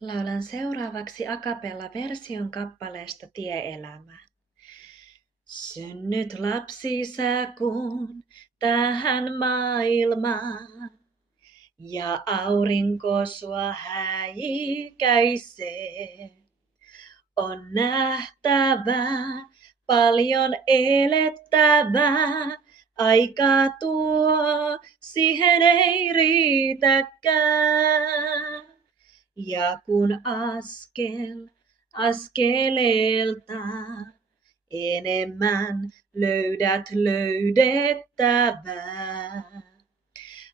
Laulan seuraavaksi a cappella version kappaleesta Tie elämään. Synnyt lapsi sä kun tähän maailmaan, ja aurinko sua häikäisee. On nähtävää, paljon elettävää, aikaa tuo siihen ei riitäkään. Ja kun askeleelta enemmän löydät löydettävää.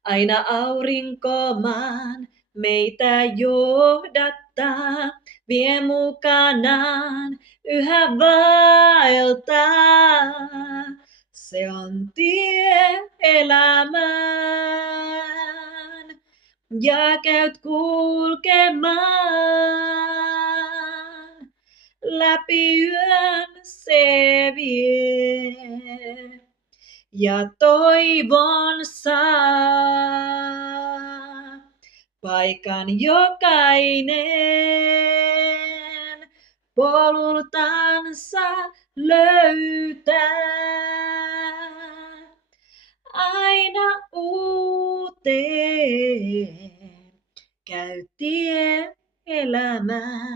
Aina aurinkomaan meitä johdattaa, vie mukanaan yhä vaeltaa. Se on tie elämään ja käyt kulkemaan. Läpi yön se vie ja toivon saa paikan jokainen polultansa löytää. Aina uuteen käy tie elämään.